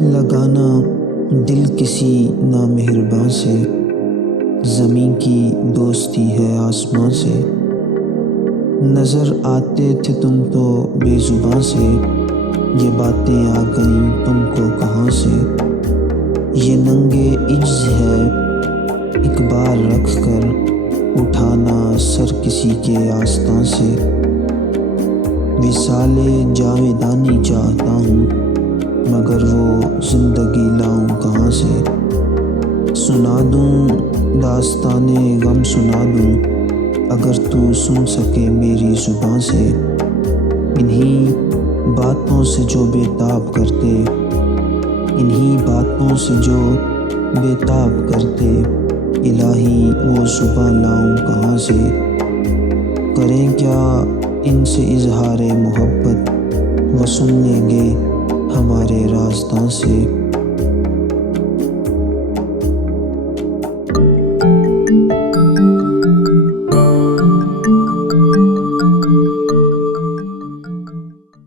لگانا دل کسی نامہرباں سے، زمین کی دوستی ہے آسمان سے۔ نظر آتے تھے تم تو بے زباں سے، یہ باتیں آ گئیں تم کو کہاں سے؟ یہ ننگے عجز ہے ایک بار رکھ کر اٹھانا سر کسی کے آستاں سے۔ وصال جاویدانی چاہتا ہوں مگر وہ زندگی لاؤں کہاں سے؟ سنا دوں داستان غم سنا دوں اگر تو سن سکے میری زباں سے۔ انہی باتوں سے جو بےتاب کرتے، انہی باتوں سے جو بےتاب کرتے، الہی وہ زباں لاؤں کہاں سے؟ کریں کیا ان سے اظہار محبت، وہ سن لیں گے ہمارے رازداں سے۔